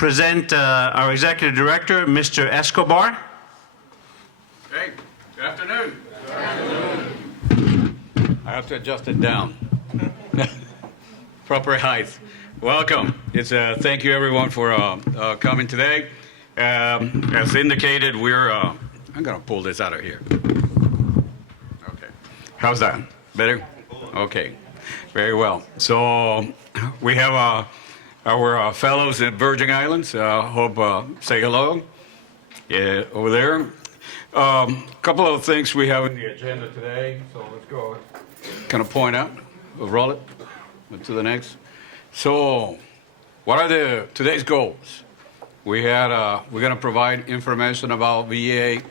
present our Executive Director, Mr. Escobar. Hey, good afternoon. Good afternoon. I have to adjust it down. Proper height. Welcome. Thank you everyone for coming today. As indicated, I'm going to pull this out of here. Okay. How's that? Better? Okay. Very well. So we have our fellows at Virgin Islands. Hope say hello over there. Couple of things we have in the agenda today. So let's go. Kind of point out. We'll roll it to the next. So, what are today's goals? We're going to provide information about VA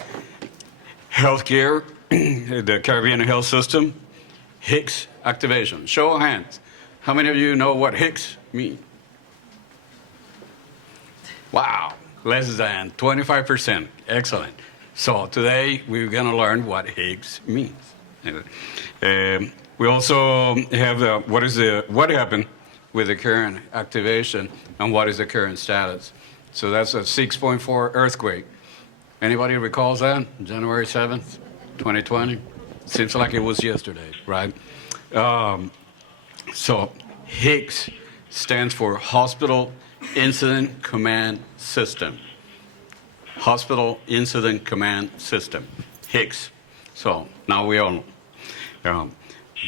healthcare, the Caribbean health system, HICS activation. Show of hands. How many of you know what HICS means? Wow, less than 25%. Excellent. So today we're going to learn what HICS means. We also have what happened with the current activation and what is the current status. So that's a 6.4 earthquake. Anybody recalls that? January 7th, 2020? Seems like it was yesterday, right? So HICS stands for Hospital Incident Command System. Hospital Incident Command System, HICS. So now we all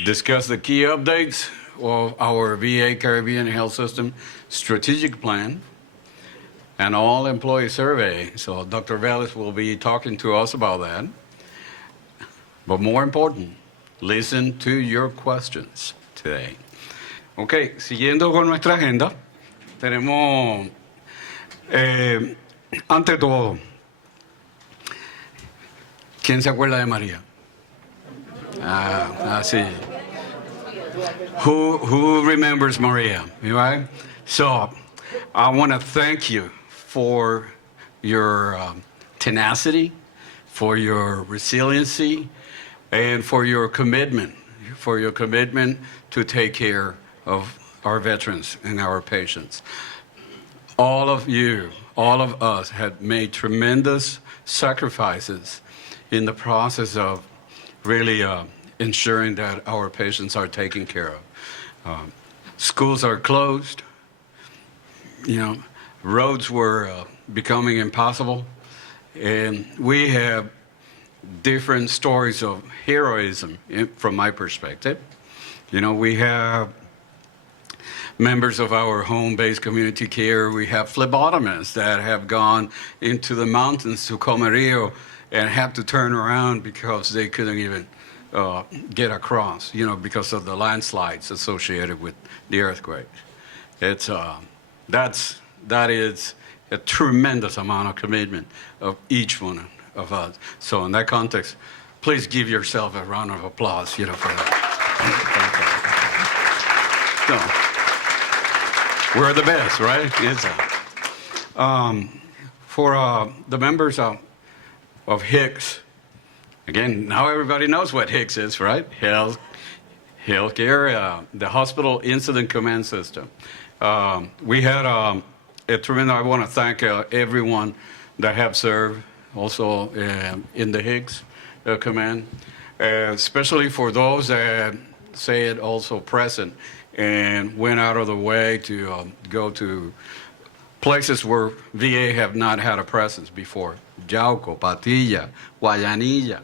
discuss the key updates of our VA Caribbean Health System strategic plan and all employee survey. So Dr. Vélez will be talking to us about that. But more important, listen to your questions today. Ok, siguiendo con nuestra agenda, tenemos, ante todo, ¿quién se acuerda de María? Sí. Who remembers Maria, right? So I want to thank you for your tenacity, for your resiliency, and for your commitment to take care of our veterans and our patients. All of you, all of us have made tremendous sacrifices in the process of really ensuring that our patients are taken care of. Schools are closed. Roads were becoming impossible. And we have different stories of heroism from my perspective. We have members of our home-based community care. We have phlebotomists that have gone into the mountains to Comerío and have to turn around because they couldn't even get across, because of the landslides associated with the earthquake. That is a tremendous amount of commitment of each one of us. So in that context, please give yourself a round of applause, for that. So, we're the best, right? For the members of HICS, again, now everybody knows what HICS is, right? Healthcare, the Hospital Incident Command System. We had a tremendous, I want to thank everyone that have served also in the HICS command, especially for those that say it also present and went out of the way to go to places where VA have not had a presence before. Yauco, Patilla, Guayanilla,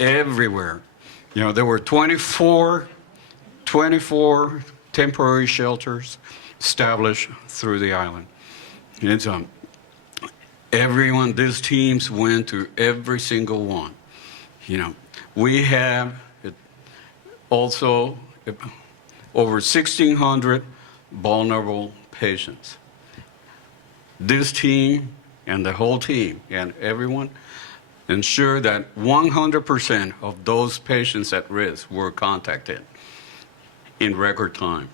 everywhere. There were 24 temporary shelters established through the island. And everyone, these teams went to every single one. We have also over 1,600 vulnerable patients. This team and the whole team and everyone ensure that 100% of those patients at risk were contacted in record time.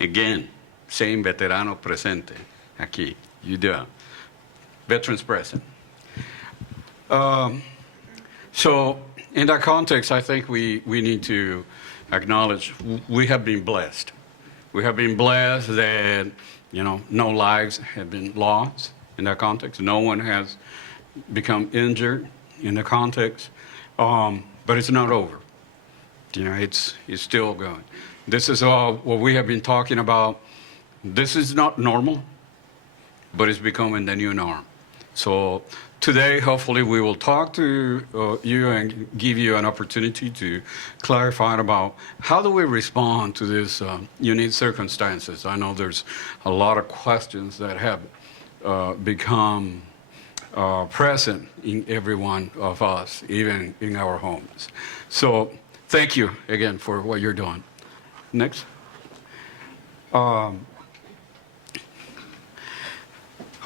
Again, same veterano presente aquí. You do. Veterans present. So in that context, I think we need to acknowledge we have been blessed. We have been blessed that No lives have been lost in that context. No one has become injured in the context, but it's not over. It's still going. This is all what we have been talking about. This is not normal, but it's becoming the new norm. So today, hopefully, we will talk to you and give you an opportunity to clarify about how do we respond to these unique circumstances. I know there's a lot of questions that have become present in every one of us, even in our homes. So thank you again for what you're doing. Next.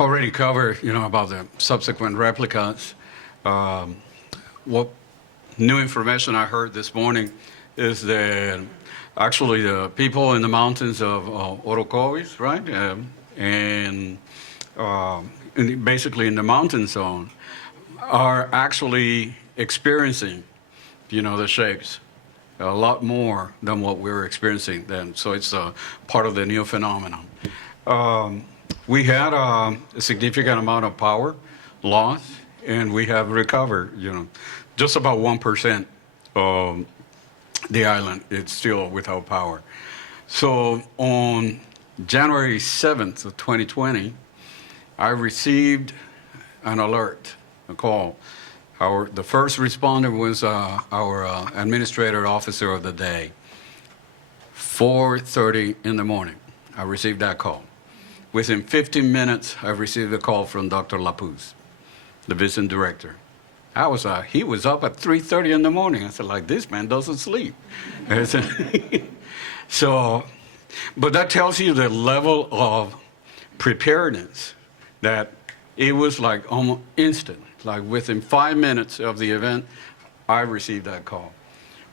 Already covered, about the subsequent replicas. What new information I heard this morning is that actually the people in the mountains of Orocovis, right, and basically in the mountain zone, are actually experiencing, the shakes a lot more than what we were experiencing then. So it's part of the new phenomenon. We had a significant amount of power loss, and we have recovered, just about 1% of the island is still without power. So on January 7th of 2020, I received an alert, a call. The first responder was our administrator officer of the day. 4:30 in the morning, I received that call. Within 15 minutes, I received a call from Dr. Lapuz, the vision director. He was up at 3:30 in the morning. I said, this man doesn't sleep. So, but that tells you the level of preparedness, that it was almost instant. Within 5 minutes of the event, I received that call.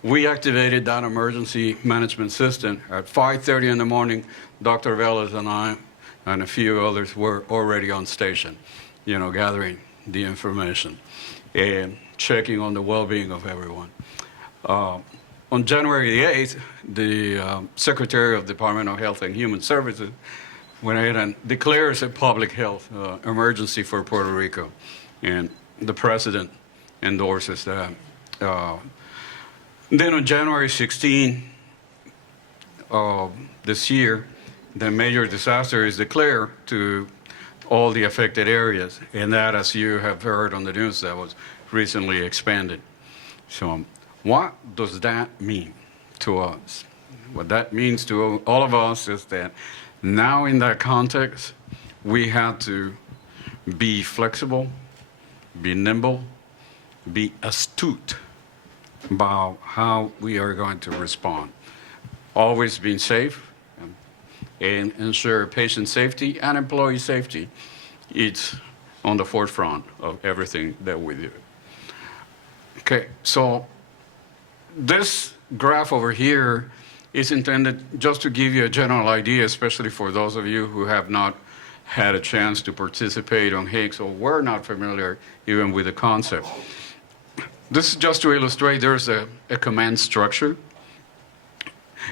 We activated that emergency management system at 5:30 in the morning. Dr. Velas and I and a few others were already on station, gathering the information and checking on the well-being of everyone. On January the 8th, the Secretary of the Department of Health and Human Services went ahead and declares a public health emergency for Puerto Rico, and the President endorses that. Then on January 16 of this year, the major disaster is declared to all the affected areas, and that, as you have heard on the news, that was recently expanded. So what does that mean to us? What that means to all of us is that now in that context, we have to be flexible, be nimble, be astute about how we are going to respond. Always being safe and ensure patient safety and employee safety. It's on the forefront of everything that we do. Okay, so this graph over here is intended just to give you a general idea, especially for those of you who have not had a chance to participate on HICS or were not familiar even with the concept. This is just to illustrate there's a command structure.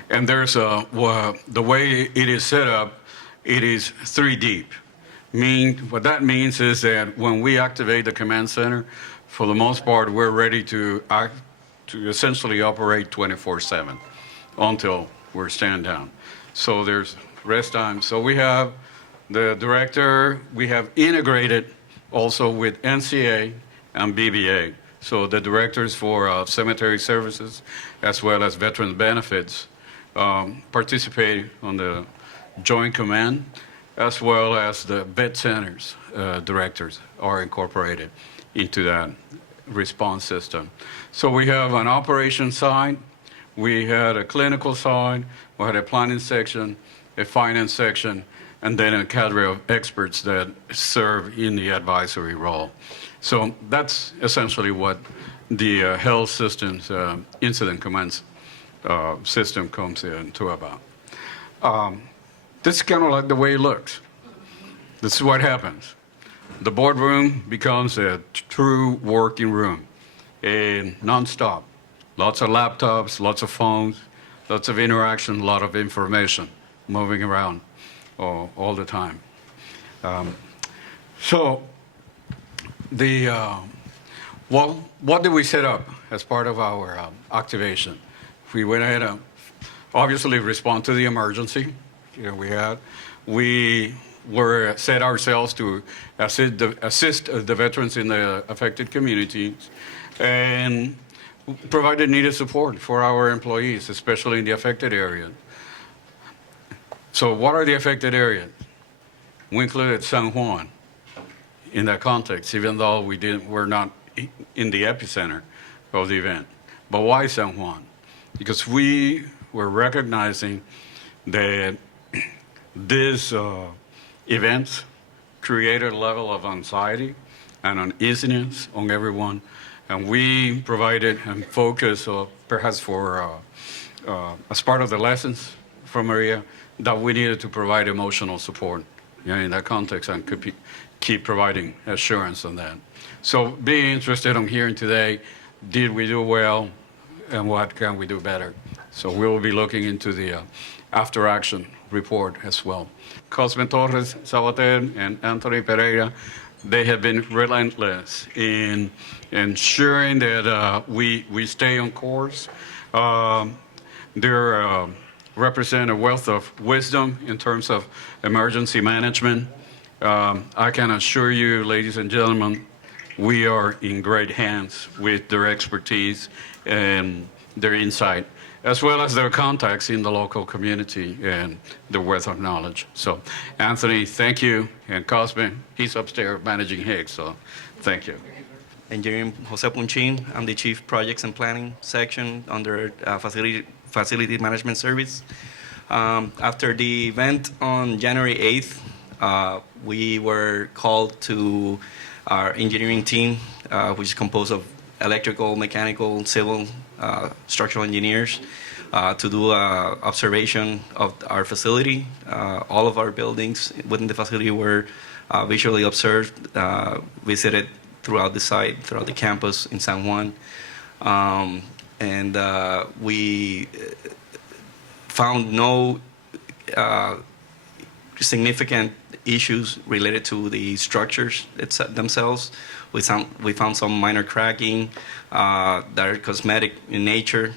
And there's the way it is set up, it is 3 deep. What that means is that when we activate the command center, for the most part, we're ready to essentially operate 24/7 until we're stand down. So there's rest time. So we have the director, we have integrated also with NCA and BBA. So the directors for cemetery services, as well as veteran benefits, participate on the joint command, as well as the vet centers directors are incorporated into that response system. So we have an operations side, we had a clinical side, we had a planning section, a finance section, and then a cadre of experts that serve in the advisory role. So that's essentially what the health systems incident commands system comes into about. This is kind of like the way it looks. This is what happens. The boardroom becomes a true working room, and nonstop. Lots of laptops, lots of phones, lots of interaction, a lot of information moving around. all the time. So what did we set up as part of our activation? We went ahead and obviously respond to the emergency we were set ourselves to assist the veterans in the affected communities and provided needed support for our employees, especially in the affected area. So what are the affected areas? We included San Juan in that context, even though we're not in the epicenter of the event. But why San Juan? Because we were recognizing that these events created a level of anxiety and uneasiness on everyone, and we provided and focused, perhaps for as part of the lessons from Maria, that we needed to provide emotional support in that context and keep providing assurance on that. So being interested in hearing today, did we do well and what can we do better? So we will be looking into the after action report as well. Cosme Torres Sabater and Anthony Pereira, they have been relentless in ensuring that we stay on course. They represent a wealth of wisdom in terms of emergency management. I can assure you, ladies and gentlemen, we are in great hands with their expertise and their insight, as well as their contacts in the local community and the wealth of knowledge. So, Anthony, thank you, and Cosme, he's upstairs managing HICS, so thank you. Engineering Jose Punchin. I'm the Chief Projects and Planning section under Facility Management Service. After the event on January 8th, we were called to our engineering team, which is composed of electrical, mechanical, civil, structural engineers, to do an observation of our facility. All of our buildings within the facility were visually observed, visited throughout the site, throughout the campus in San Juan. And we found no significant issues related to the structures themselves. We found some minor cracking that are cosmetic in nature,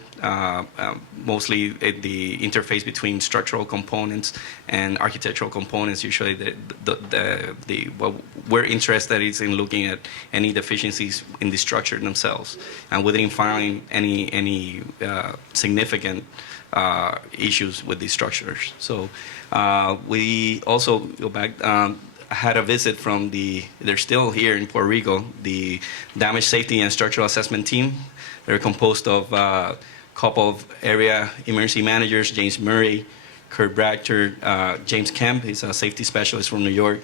mostly at the interface between structural components and architectural components. Usually, what we're interested is in looking at any deficiencies in the structure themselves, and we didn't find any significant issues with these structures. So we also go back. Had a visit from they're still here in Puerto Rico, the Damage Safety and Structural Assessment Team. They're composed of a couple of area emergency managers, James Murray, Kurt Bratcher, James Kemp, he's a safety specialist from New York,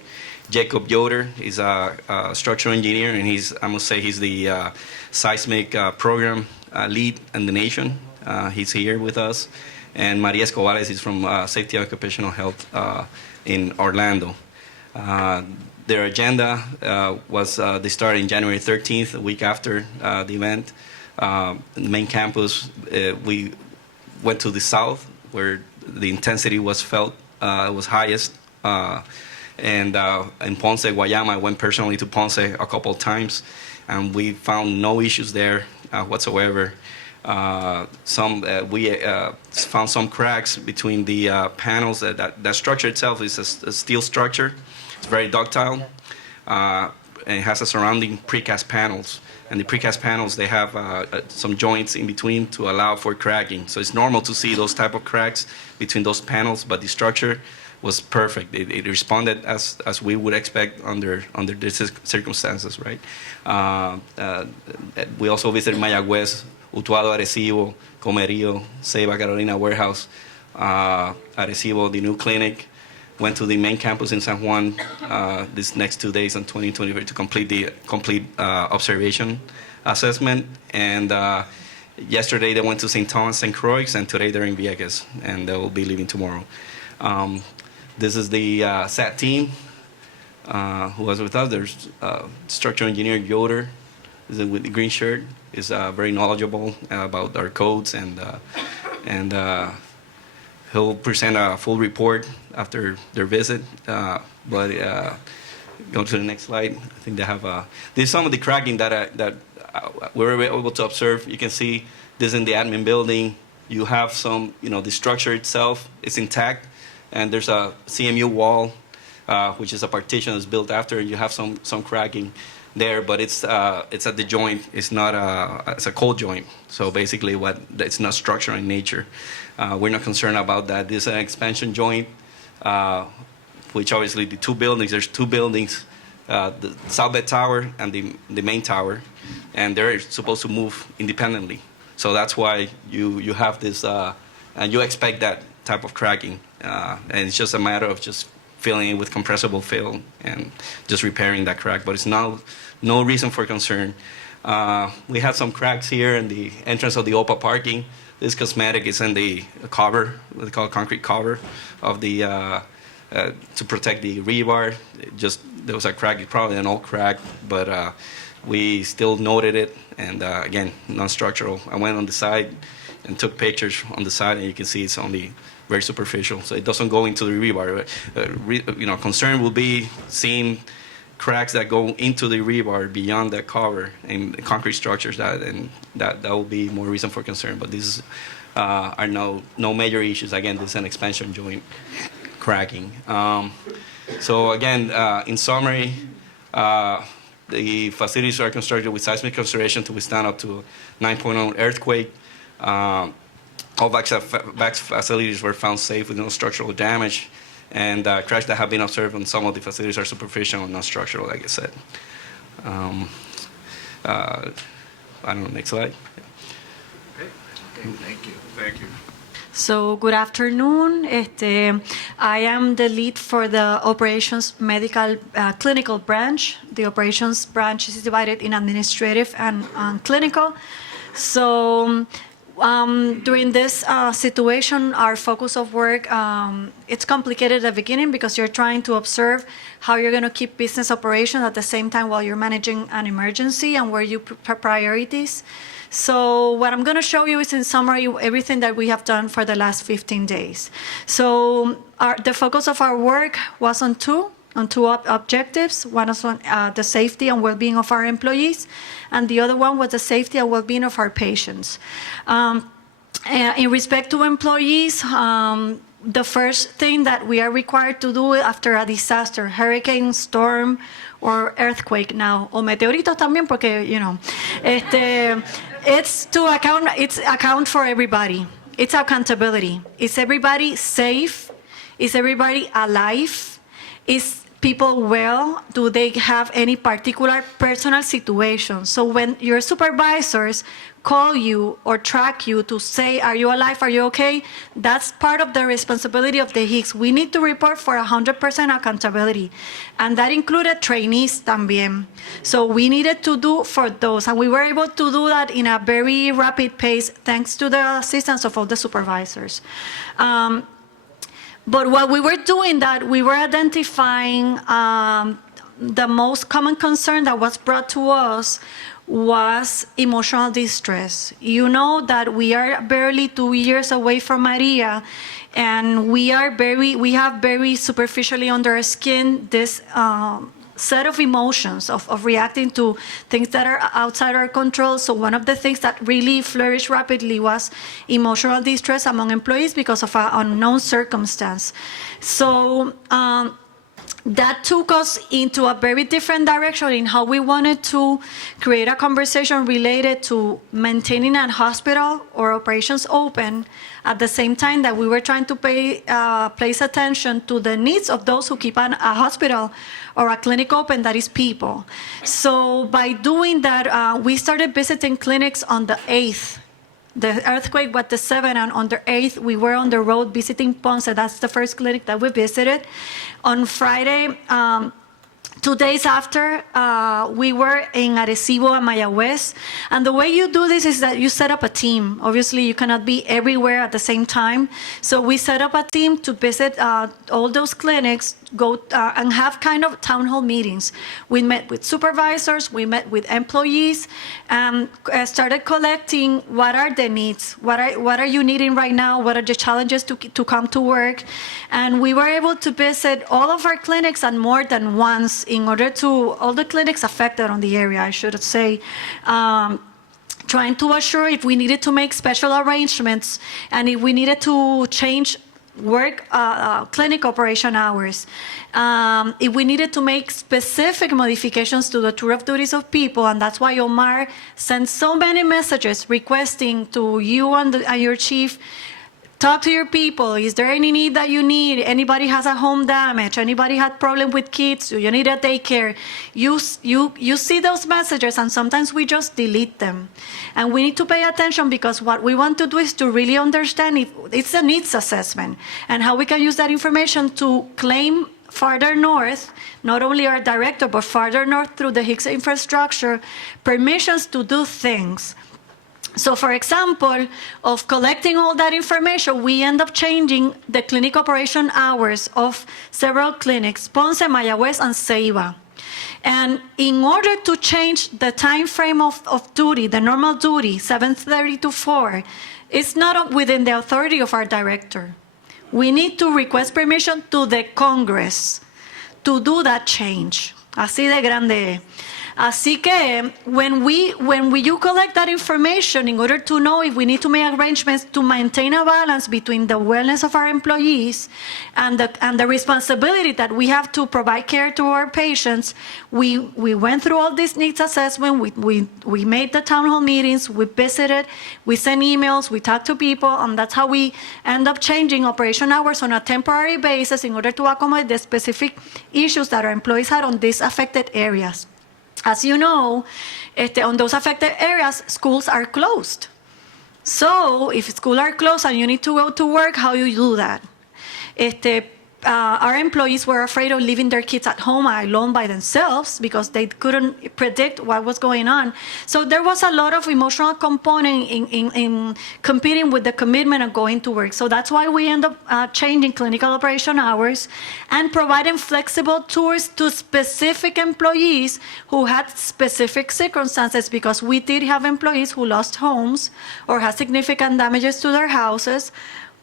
Jacob Yoder, he's a structural engineer, and he's the seismic program lead in the nation. He's here with us. And Maria Escobales is from Safety and Occupational Health in Orlando. Their agenda was they started in January 13th, a week after the event. In the main campus, we went to the south, where the intensity was felt was highest. And in Ponce, Guayama, I went personally to Ponce a couple of times, and we found no issues there whatsoever. We found some cracks between the panels. That structure itself is a steel structure. It's very ductile, and it has a surrounding precast panels. And the precast panels, they have some joints in between to allow for cracking. So it's normal to see those type of cracks between those panels, but the structure was perfect. It responded as we would expect under these circumstances, right? We also visited Mayagüez, Utuado, Arecibo, Comerío, Ceiba, Carolina Warehouse, Arecibo, the new clinic. Went to the main campus in San Juan these next 2 days on 2020 to complete the observation assessment. And yesterday they went to St. Thomas, St. Croix, and today they're in Vieques, and they will be leaving tomorrow. This is the SAT team who was with us. There's structural engineer Yoder, is with the green shirt, is very knowledgeable about our codes and He'll present a full report after their visit. Go to the next slide. I think they have there's some of the cracking that we were able to observe. You can see this in the admin building. You have some, the structure itself is intact, and there's a CMU wall, which is a partition that's built after, and you have some cracking there, but it's at the joint. It's not it's a cold joint. So basically, it's not structural in nature. We're not concerned about that. This is an expansion joint, which obviously there's two buildings, the South Bed Tower and the main tower, and they're supposed to move independently. So that's why you have this, and you expect that type of cracking, and it's just a matter of just filling it with compressible fill and just repairing that crack. But it's no reason for concern. We had some cracks here in the entrance of the OPA parking. This cosmetic is in the cover, what they call concrete cover of the to protect the rebar. There was a crack, probably an old crack, but we still noted it, and again, non-structural. I went on the side and took pictures on the side, and you can see it's only very superficial, so it doesn't go into the rebar. Concern will be seeing cracks that go into the rebar beyond that cover and concrete structures, that will be more reason for concern. But these are no major issues. Again, this is an expansion joint cracking. So again, in summary, the facilities are constructed with seismic consideration to withstand up to 9.0 earthquake. All VAX facilities were found safe with no structural damage, and cracks that have been observed on some of the facilities are superficial and non-structural, like I said. I don't know, next slide. Okay, thank you. Thank you. So good afternoon. I am the lead for the operations medical clinical branch. The operations branch is divided in administrative and clinical. So during this situation, our focus of work, it's complicated at the beginning because you're trying to observe how you're going to keep business operations at the same time while you're managing an emergency and where you priorities. So what I'm going to show you is, in summary, everything that we have done for the last 15 days. So the focus of our work was on two objectives. One is on the safety and well-being of our employees, and the other one was the safety and well-being of our patients. In respect to employees, the first thing that we are required to do after a disaster, hurricane, storm, or earthquake now, o meteoritos también, porque, it's to account for everybody. It's accountability. Is everybody safe? Is everybody alive? Is people well? Do they have any particular personal situation? So when your supervisors call you or track you to say, are you alive, are you okay? That's part of the responsibility of the HICS. We need to report for 100% accountability. And that included trainees también. So we needed to do for those. And we were able to do that in a very rapid pace thanks to the assistance of all the supervisors. But while we were doing that, we were identifying the most common concern that was brought to us was emotional distress. You know that we are barely 2 years away from Maria, and we have very superficially under our skin this set of emotions of reacting to things that are outside our control. So one of the things that really flourished rapidly was emotional distress among employees because of an unknown circumstance. So that took us into a very different direction in how we wanted to create a conversation related to maintaining a hospital or operations open at the same time that we were trying to place attention to the needs of those who keep a hospital or a clinic open, that is people. So by doing that, we started visiting clinics on the 8th. The earthquake was the 7th, and on the 8th, we were on the road visiting Ponce. That's the first clinic that we visited. On Friday, to 2 days after, we were in Arecibo and Mayagüez. And the way you do this is that you set up a team. Obviously, you cannot be everywhere at the same time. So we set up a team to visit all those clinics, go and have kind of town hall meetings. We met with supervisors, we met with employees, and started collecting what are the needs, what are you needing right now, what are the challenges to come to work. And we were able to visit all of our clinics and more than once in order to, all the clinics affected on the area, I should say, trying to assure if we needed to make special arrangements and if we needed to change work clinic operation hours. If we needed to make specific modifications to the tour of duties of people, and that's why Omar sent so many messages requesting to you and your chief, talk to your people. Is there any need that you need? Anybody has a home damage? Anybody had problem with kids? Do you need a daycare? You see those messages, and sometimes we just delete them. And we need to pay attention, because what we want to do is to really understand if it's a needs assessment and how we can use that information to claim farther north, not only our director, but farther north through the HICS infrastructure, permissions to do things. So, for example, of collecting all that information, we end up changing the clinic operation hours of several clinics, Ponce, Mayagüez, and Ceiba. And in order to change the time frame of duty, the normal duty, 7:30 to 4, it's not within the authority of our director. We need to request permission to the Congress to do that change. Así de grande. Así que when you collect that information in order to know if we need to make arrangements to maintain a balance between the wellness of our employees and the responsibility that we have to provide care to our patients, we went through all this needs assessment, we made the town hall meetings, we visited, we sent emails, we talked to people, and that's how we end up changing operation hours on a temporary basis in order to accommodate the specific issues that our employees had on these affected areas. As you know, on those affected areas, schools are closed. So if schools are closed and you need to go to work, how you do that? Our employees were afraid of leaving their kids at home alone by themselves because they couldn't predict what was going on. So there was a lot of emotional component in competing with the commitment of going to work. So that's why we end up changing clinical operation hours and providing flexible tours to specific employees who had specific circumstances, because we did have employees who lost homes or had significant damages to their houses,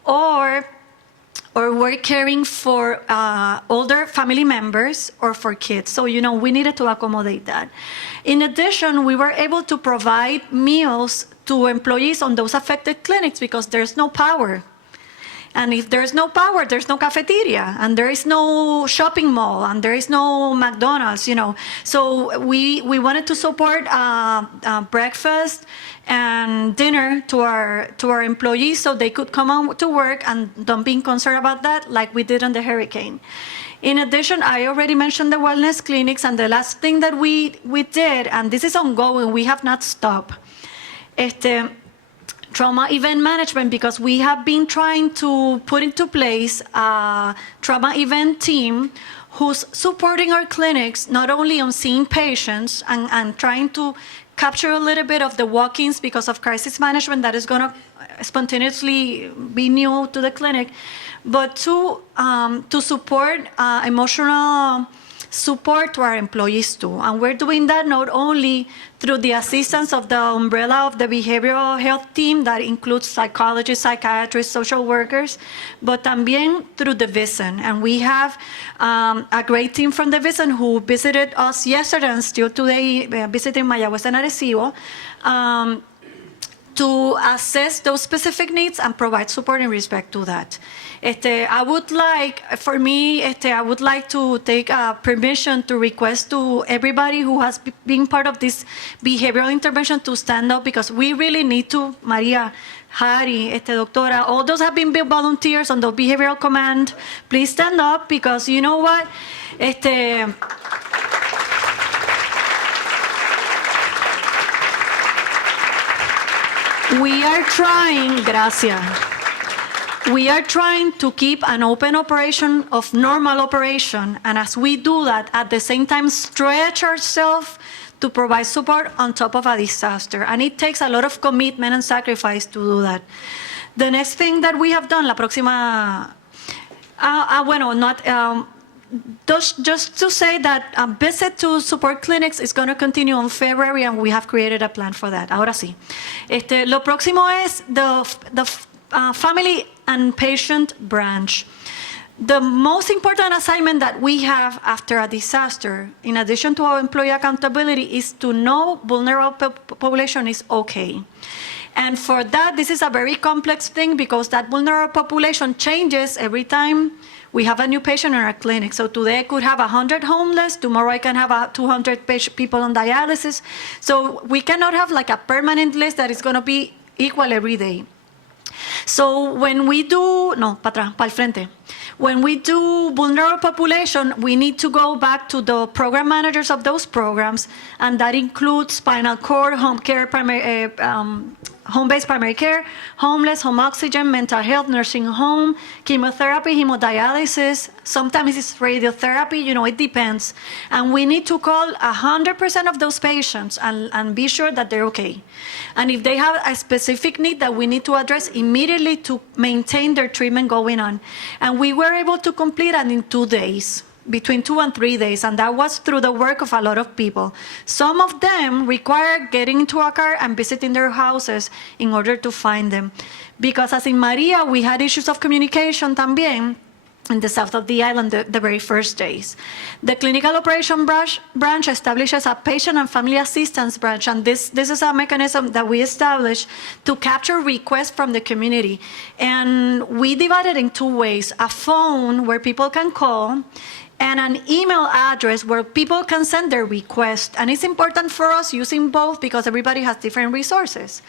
or were caring for older family members or for kids. So, we needed to accommodate that. In addition, we were able to provide meals to employees on those affected clinics because there's no power. And if there's no power, there's no cafeteria, and there is no shopping mall, and there is no McDonald's, So we wanted to support breakfast and dinner to our employees so they could come on to work and don't be concerned about that like we did on the hurricane. In addition, I already mentioned the wellness clinics, and the last thing that we did, and this is ongoing, we have not stopped, trauma event management, because we have been trying to put into place a trauma event team who's supporting our clinics, not only on seeing patients and trying to capture a little bit of the walk-ins because of crisis management that is going to spontaneously be new to the clinic, but to support emotional support to our employees too. And we're doing that not only through the assistance of the umbrella of the behavioral health team that includes psychologists, psychiatrists, social workers, but también through the VISN. And we have a great team from the VISN who visited us yesterday and still today visiting Mayagüez and Arecibo, to assess those specific needs and provide support in respect to that. I would like to take permission to request to everybody who has been part of this behavioral intervention to stand up, because we really need to, Maria, Hari, Doctora, all those have been volunteers on the behavioral command. Please stand up, because you know what? We are trying, gracias. We are trying to keep an open operation of normal operation, and as we do that, at the same time stretch ourselves to provide support on top of a disaster. And it takes a lot of commitment and sacrifice to do that. The next thing that we have done, la próxima, just to say that a visit to support clinics is going to continue on February, and we have created a plan for that. Ahora sí. Lo próximo es the family and patient branch. The most important assignment that we have after a disaster, in addition to our employee accountability, is to know vulnerable population is okay. And for that, this is a very complex thing because that vulnerable population changes every time we have a new patient in our clinic. So today I could have 100 homeless, tomorrow I can have 200 people on dialysis. So we cannot have like a permanent list that is going to be equal every day. So when we do, no, para atrás, para el frente. When we do vulnerable population, we need to go back to the program managers of those programs, and that includes spinal cord, home care, home-based primary care, homeless, home oxygen, mental health, nursing home, chemotherapy, hemodialysis. Sometimes it's radiotherapy, it depends. And we need to call 100% of those patients and be sure that they're okay. And if they have a specific need that we need to address immediately to maintain their treatment going on. And we were able to complete that in 2 days. Between 2 and 3 days, and that was through the work of a lot of people. Some of them required getting into a car and visiting their houses in order to find them. Because as in Maria, we had issues of communication también in the south of the island the very first days. The clinical operation branch establishes a patient and family assistance branch, and this is a mechanism that we established to capture requests from the community. And we divide it in 2 ways: a phone where people can call, and an email address where people can send their request. And it's important for us using both because everybody has different resources.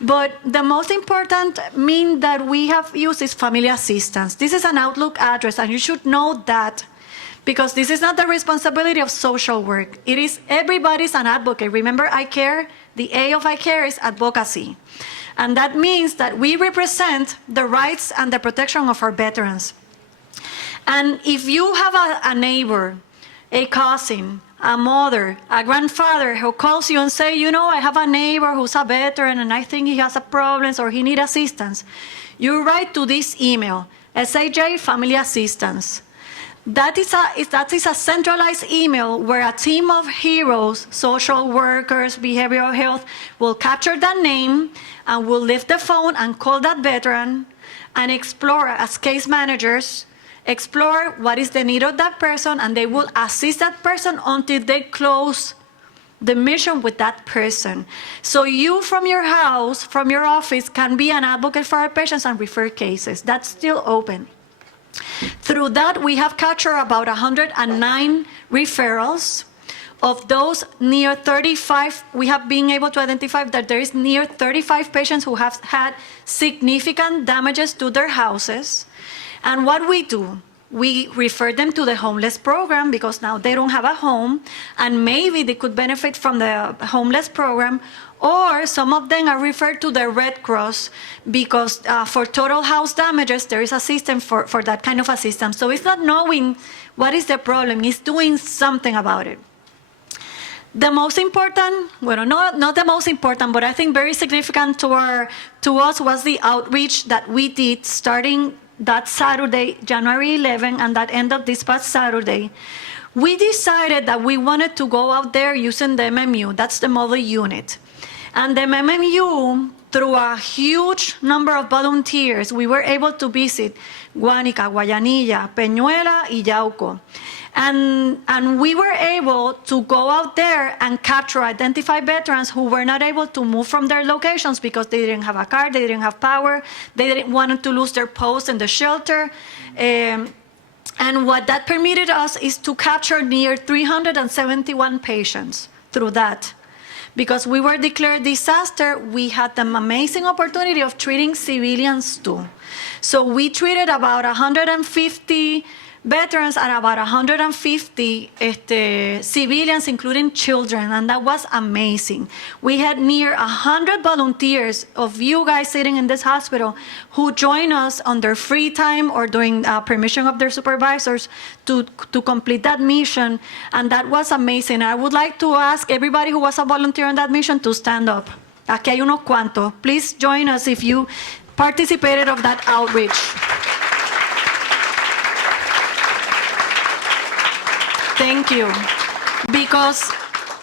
But the most important mean that we have used is family assistance. This is an Outlook address, and you should know that because this is not the responsibility of social work. It is everybody's an advocate. Remember, I care, the A of I care is advocacy. And that means that we represent the rights and the protection of our veterans. And if you have a neighbor, a cousin, a mother, a grandfather who calls you and say, I have a neighbor who's a veteran and I think he has a problem or he needs assistance, you write to this email, SAJ Family Assistance. That is a centralized email where a team of heroes, social workers, behavioral health, will capture that name and will lift the phone and call that veteran and explore as case managers, explore what is the need of that person, and they will assist that person until they close the mission with that person. So you from your house, from your office, can be an advocate for our patients and refer cases. That's still open. Through that, we have captured about 109 referrals. Of those, near 35, we have been able to identify that there is near 35 patients who have had significant damages to their houses. And what we do, we refer them to the homeless program because now they don't have a home, and maybe they could benefit from the homeless program, or some of them are referred to the Red Cross because for total house damages, there is a system for that kind of assistance. So it's not knowing what is the problem, it's doing something about it. The most important, well, not the most important, but I think very significant to us was the outreach that we did starting that Saturday, January 11, and that end of this past Saturday. We decided that we wanted to go out there using the MMU, that's the mobile unit. And the MMU, through a huge number of volunteers, we were able to visit Guánica, Guayanilla, Peñuela, y Yauco. And we were able to go out there and capture, identify veterans who were not able to move from their locations because they didn't have a car, they didn't have power, they didn't want to lose their post in the shelter. And what that permitted us is to capture near 371 patients through that. Because we were declared disaster, we had the amazing opportunity of treating civilians too. So we treated about 150 veterans and about 150 civilians, including children, and that was amazing. We had near 100 volunteers of you guys sitting in this hospital who joined us on their free time or during permission of their supervisors to complete that mission, and that was amazing. I would like to ask everybody who was a volunteer on that mission to stand up. Aquí hay unos cuantos. Please join us if you participated of that outreach. Thank you. Because,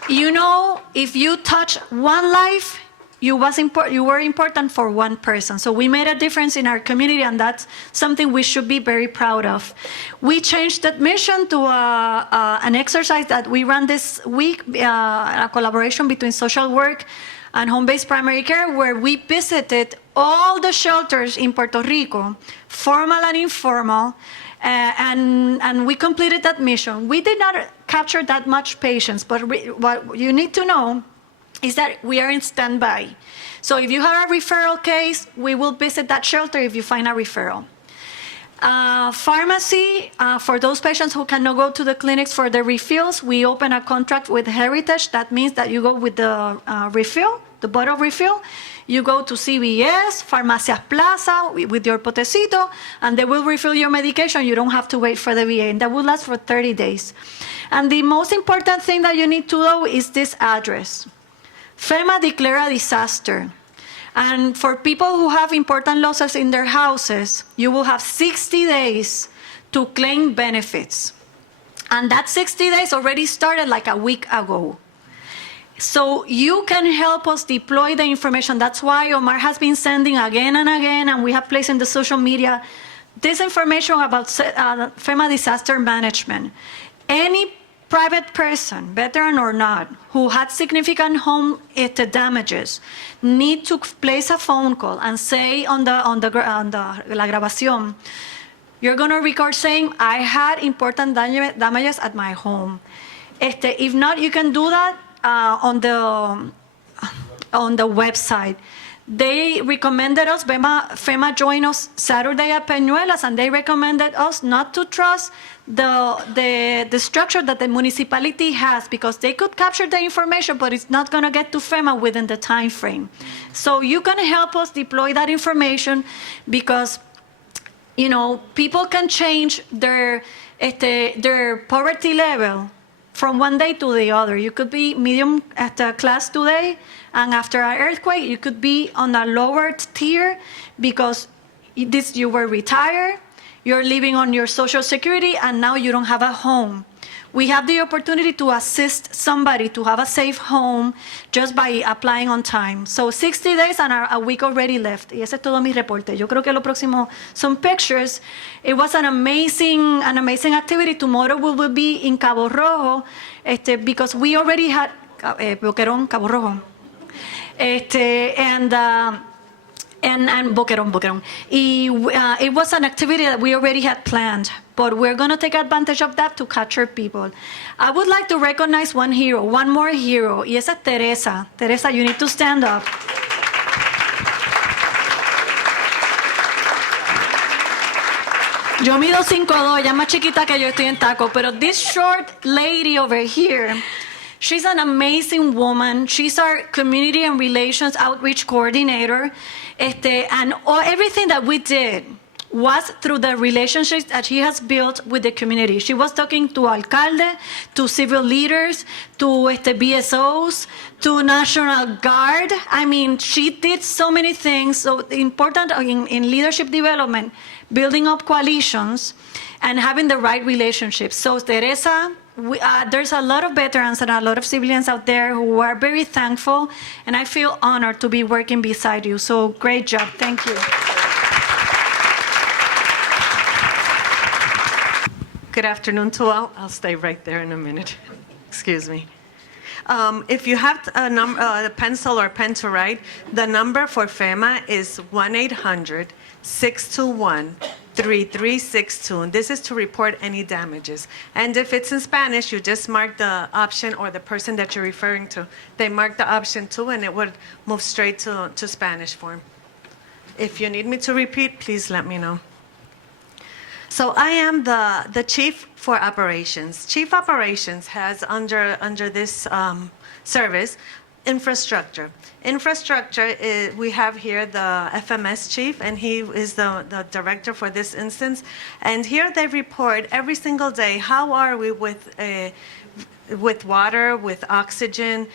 you know, if you touch one life, you were important for one person. So we made a difference in our community, and that's something we should be very proud of. We changed that mission to an exercise that we ran this week, a collaboration between social work and home-based primary care, where we visited all the shelters in Puerto Rico, formal and informal, and we completed that mission. We did not capture that much patients, but what you need to know is that we are in standby. So if you have a referral case, we will visit that shelter if you find a referral. Pharmacy, for those patients who cannot go to the clinics for the refills, we open a contract with Heritage. That means that you go with the refill, the bottle refill. You go to CVS, Farmacias Plaza with your potecito, and they will refill your medication. You don't have to wait for the VA, and that will last for 30 days. And the most important thing that you need to know is this address. FEMA declared a disaster. And for people who have important losses in their houses, you will have 60 days to claim benefits. And that 60 days already started like a week ago. So you can help us deploy the information. That's why Omar has been sending again and again, and we have placed in the social media this information about FEMA disaster management. Any private person, veteran or not, who had significant home damages, need to place a phone call and say on la grabación, you're going to record saying, I had important damages at my home. If not, you can do that on the website. They recommended us, FEMA joined us Saturday at Peñuelas, and they recommended us not to trust the structure that the municipality has, because they could capture the information, but it's not going to get to FEMA within the time frame. So you can help us deploy that information, because, you know, people can change their poverty level from one day to the other. You could be medium class today, and after an earthquake, you could be on a lower tier because you were retired, you're living on your Social Security, and now you don't have a home. We have the opportunity to assist somebody to have a safe home just by applying on time. So 60 days and a week already left. Y ese es todo mi reporte. Yo creo que lo próximo son pictures. It was an amazing activity. Tomorrow we will be in Cabo Rojo, because we already had Boquerón, Cabo Rojo, and Boquerón. It was an activity that we already had planned, but we're going to take advantage of that to capture people. I would like to recognize one more hero, y esa es Teresa. Teresa, you need to stand up. Yo mido 5'2", ella es más chiquita que yo, estoy en taco, pero this short lady over here, she's an amazing woman. She's our community and relations outreach coordinator. And everything that we did was through the relationships that she has built with the community. She was talking to alcalde, to civil leaders, to BSOs, to National Guard. I mean, she did so many things. So important in leadership development, building up coalitions and having the right relationships. So Teresa, there's a lot of veterans and a lot of civilians out there who are very thankful, and I feel honored to be working beside you. So great job. Thank you. Good afternoon to all. I'll stay right there in a minute. Excuse me. If you have a pencil or pen to write, the number for FEMA is 1-800-621-3362. And this is to report any damages. And if it's in Spanish, you just mark the option, or the person that you're referring to, they mark the option 2, and it would move straight to Spanish form. If you need me to repeat, please let me know. So I am the chief for operations. Chief operations has under this service infrastructure. Infrastructure, we have here the FMS chief, and he is the director for this instance. And here they report every single day, how are we with water, with oxygen,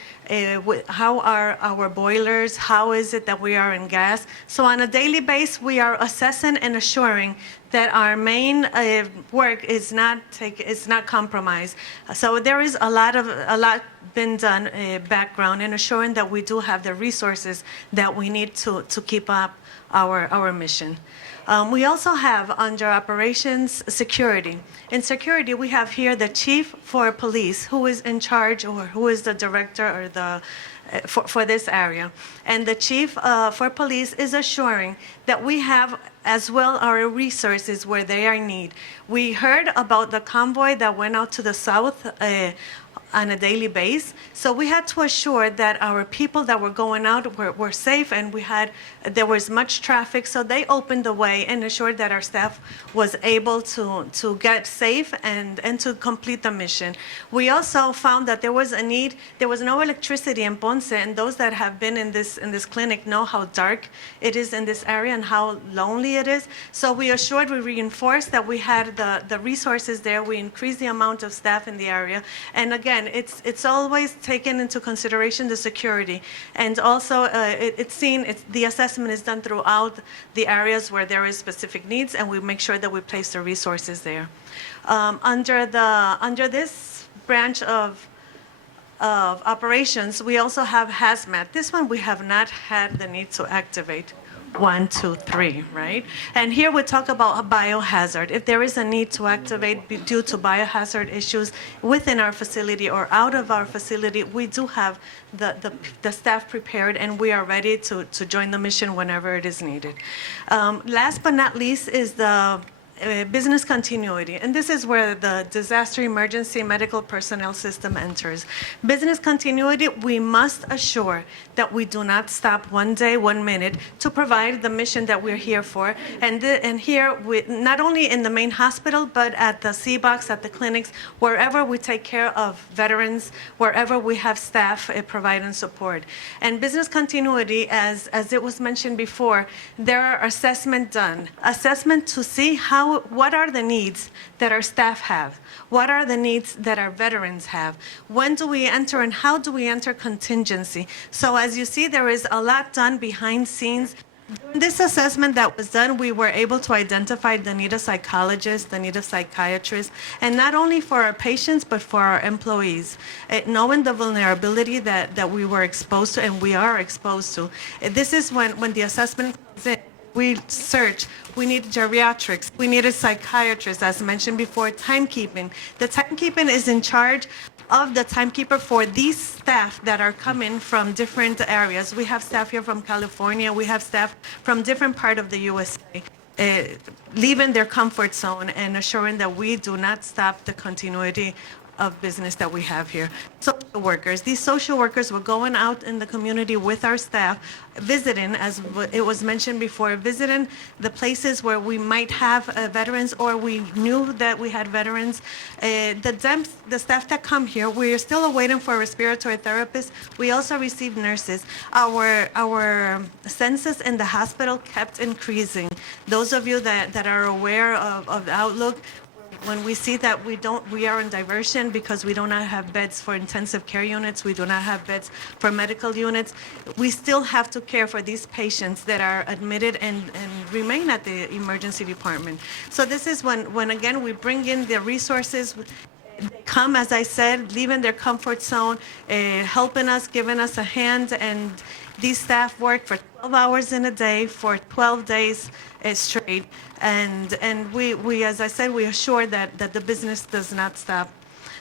how are our boilers, how is it that we are in gas. So on a daily basis, we are assessing and assuring that our main work is not compromised. So there is a lot been done background in assuring that we do have the resources that we need to keep up our mission. We also have under operations security. In security, we have here the chief for police, who is in charge or who is the director or for this area. And the chief for police is assuring that we have as well our resources where they are needed. We heard about the convoy that went out to the south on a daily basis. So we had to assure that our people that were going out were safe, and there was much traffic. So they opened the way and assured that our staff was able to get safe and to complete the mission. We also found that there was a need. There was no electricity in Ponce, and those that have been in this clinic know how dark it is in this area and how lonely it is. So we reinforced that we had the resources there. We increased the amount of staff in the area, and again, it's always taken into consideration the security, and also the assessment is done throughout the areas where there is specific needs, and we make sure that we place the resources there. Under this branch of operations, we also have hazmat. This one we have not had the need to activate. 1, 2, 3, right? And here we talk about a biohazard. If there is a need to activate due to biohazard issues within our facility or out of our facility, we do have the staff prepared, and we are ready to join the mission whenever it is needed. Last but not least is the business continuity, and this is where the disaster emergency medical personnel system enters. Business continuity, we must assure that we do not stop one day, 1 minute to provide the mission that we're here for. And here, not only in the main hospital, but at the CBOX, at the clinics, wherever we take care of veterans, wherever we have staff providing support. And business continuity, as it was mentioned before, there are assessment done. Assessment to see what are the needs that our staff have? What are the needs that our veterans have? When do we enter and how do we enter contingency? So as you see, there is a lot done behind scenes. In this assessment that was done, we were able to identify the need of psychologists, the need of psychiatrists, and not only for our patients, but for our employees. Knowing the vulnerability that we were exposed to and we are exposed to. This is when the assessment comes in. We search, we need geriatrics, we need a psychiatrist, as mentioned before, timekeeping. The timekeeping is in charge of the timekeeper for these staff that are coming from different areas. We have staff here from California, we have staff from different part of the USA, leaving their comfort zone and assuring that we do not stop the continuity of business that we have here. Social workers. These social workers were going out in the community with our staff, visiting, as it was mentioned before, visiting the places where we might have veterans or we knew that we had veterans. The staff that come here, we are still waiting for a respiratory therapist. We also received nurses. Our census in the hospital kept increasing. Those of you that are aware of the outlook, when we see that we are in diversion because we do not have beds for intensive care units, we do not have beds for medical units, we still have to care for these patients that are admitted and remain at the emergency department. So this is when again, we bring in the resources, come, as I said, leaving their comfort zone, helping us, giving us a hand, and these staff work for 12 hours in a day for 12 days straight. And we, as I said, we assure that the business does not stop.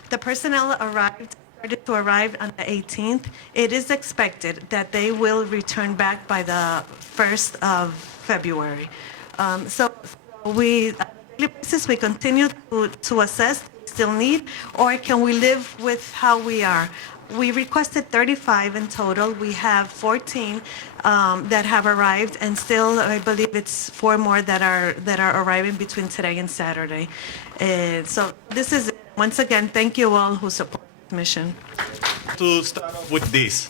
The personnel started to arrive on the 18th. It is expected that they will return back by the 1st of February. So we, on a daily basis, we continue to assess still need, or can we live with how we are? we requested 35 in total. We have 14 that have arrived, and still, I believe it's 4 more that are arriving between today and Saturday. So this is, once again, thank you all who support this mission. To start off with this,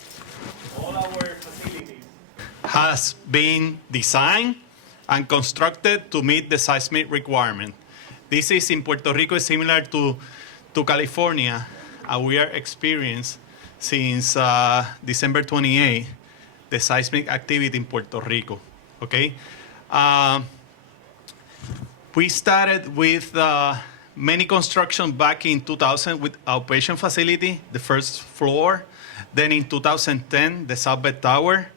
all our facilities has been designed and constructed to meet the seismic requirement. This is in Puerto Rico is similar to California, and we are experienced since December 28 the seismic activity in Puerto Rico. Okay, we started with many construction back in 2000 with outpatient facility, the first floor. Then in 2010, the Southbed Tower.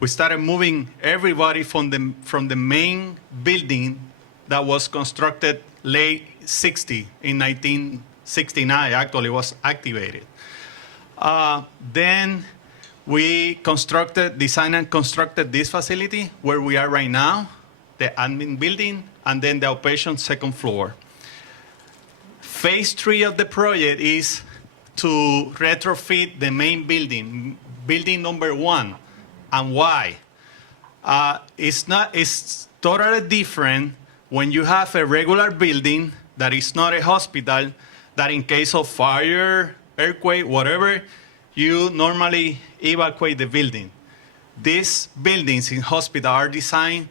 We started moving everybody from the main building that was constructed late 60 in 1969. Actually, was activated. Then we designed and constructed this facility where we are right now, the admin building, and then the outpatient second floor. Phase 3 of the project is to retrofit the main building, building number 1. And why? It's totally different when you have a regular building that is not a hospital, that in case of fire, earthquake, whatever, you normally evacuate the building. These buildings in hospital are designed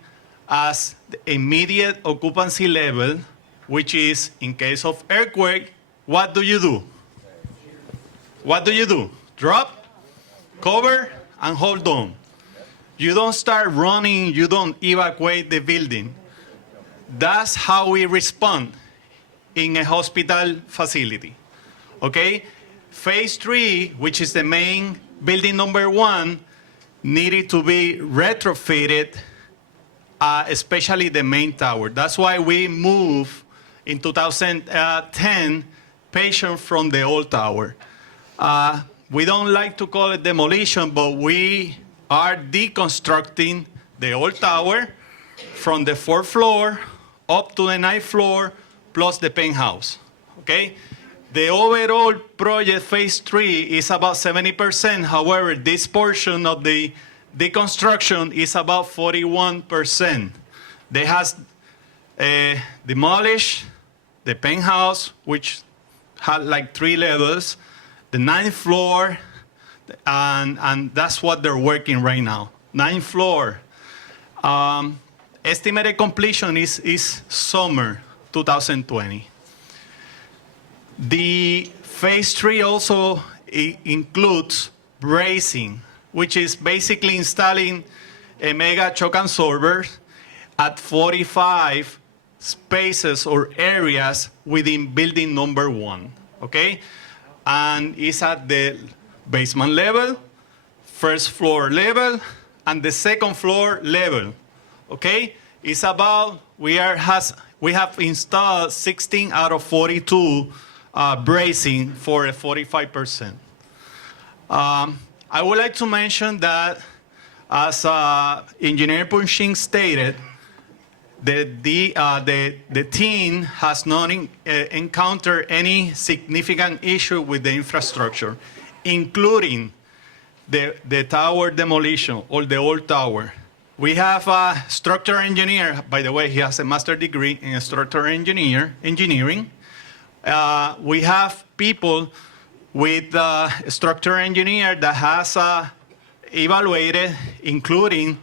as the immediate occupancy level, which is in case of earthquake, what do you do? What do you do? Drop, cover, and hold on. You don't start running, you don't evacuate the building. That's how we respond in a hospital facility. Okay? Phase 3, which is the main building number 1, needed to be retrofitted, especially the main tower. That's why we moved in 2010 patients from the old tower. We don't like to call it demolition, but we are deconstructing the old tower from the 4th floor up to the 9th floor, plus the penthouse. Okay? The overall project phase 3 is about 70%. However, this portion of the deconstruction is about 41%. They has demolished the penthouse, which had like 3 levels, the 9th floor, and that's what they're working right now. 9th floor. Estimated completion is summer 2020. The phase 3 also includes bracing, which is basically installing a mega shock absorber at 45 spaces or areas within building number 1. Okay? And it's at the basement level, 1st floor level, and the 2nd floor level. Okay? It's about, we have installed 16 out of 42 bracing for a 45%. I would like to mention that, as Engineer Punching stated, the team has not encountered any significant issue with the infrastructure, including the tower demolition or the old tower. We have a structural engineer, by the way, he has a master's degree in structural engineering. We have people with a structural engineer that has evaluated, including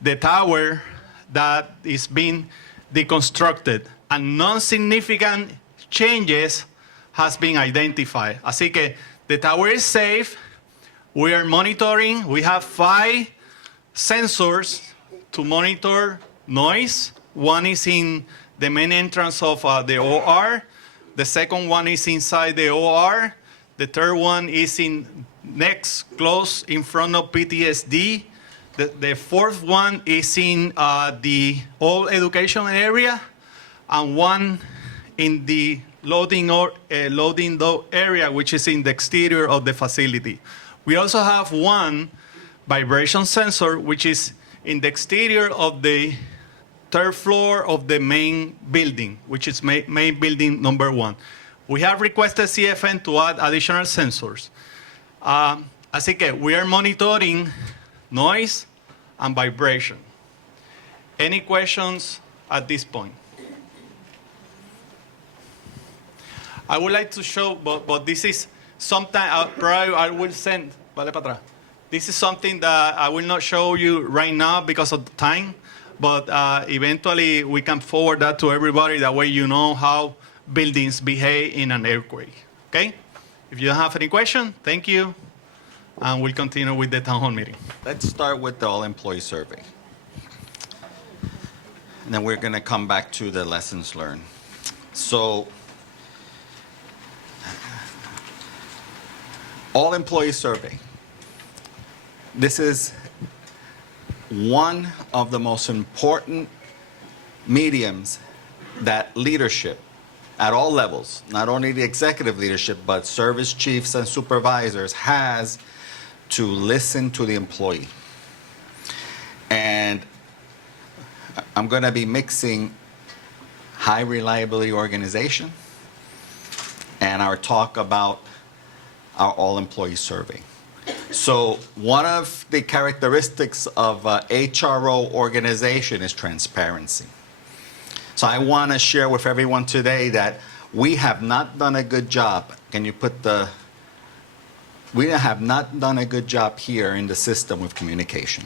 the tower that is being deconstructed, and non-significant changes has been identified. Así que the tower is safe. We are monitoring. We have 5 sensors to monitor noise. One is in the main entrance of the OR. The second one is inside the OR. The third one is next, close in front of PTSD. The fourth one is in the all education area, and one in the loading door area, which is in the exterior of the facility. We also have one vibration sensor, which is in the exterior of the 3rd floor of the main building, which is main building number 1. We have requested CFN to add additional sensors. Así que we are monitoring noise and vibration. Any questions at this point? I would like to show, but this is something probably I will send. Vale para atrás. This is something that I will not show you right now because of the time, but eventually we can forward that to everybody. That way you know how buildings behave in an earthquake. Okay? If you don't have any question, thank you, and we'll continue with the town hall meeting. Let's start with the all-employee survey. And then we're going to come back to the lessons learned. So, all-employee survey. This is one of the most important mediums that leadership at all levels, not only the executive leadership, but service chiefs and supervisors, has to listen to the employee. And I'm going to be mixing high reliability organization and our talk about our all-employee survey. So one of the characteristics of HRO organization is transparency. So I want to share with everyone today that we have not done a good job. Can you put the... We have not done a good job here in the system with communication.